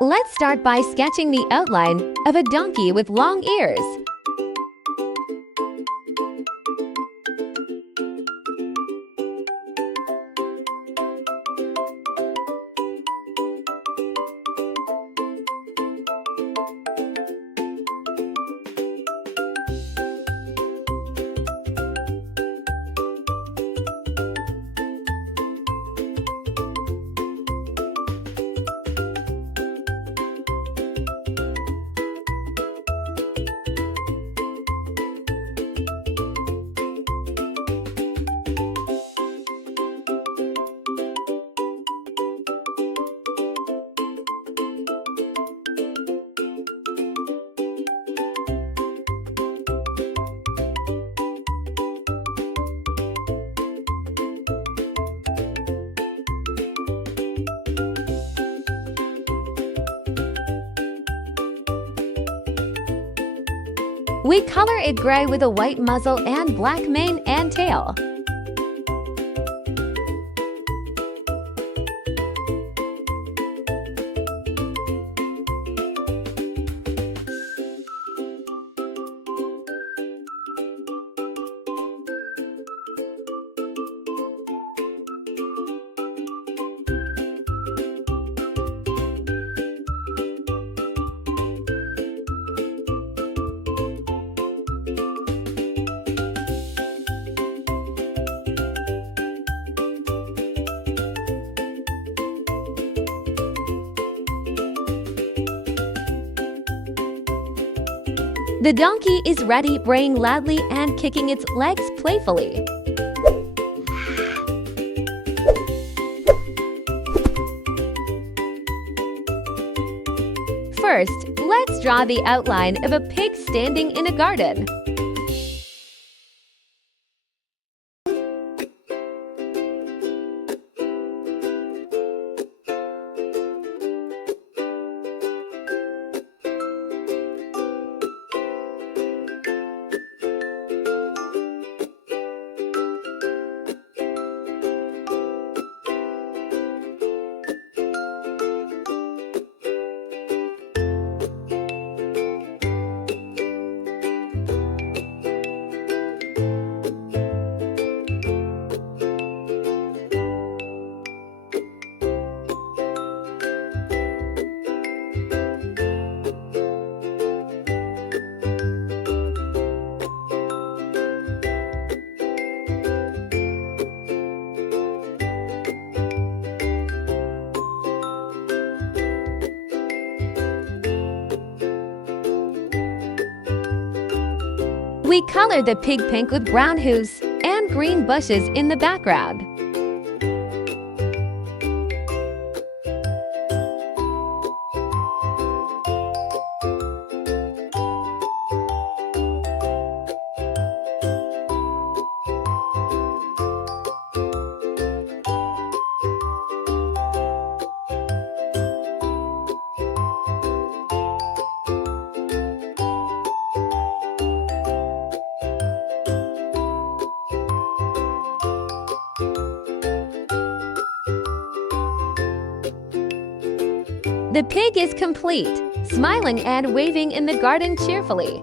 Let's start by sketching the outline of a donkey with long ears. We color it gray with a white muzzle and black mane and tail. The donkey is ready, braying loudly and kicking its legs playfully. First, let's draw the outline of a pig standing in a garden. We color the pig pink with brown hooves and green bushes in the background. The pig is complete, smiling and waving in the garden cheerfully.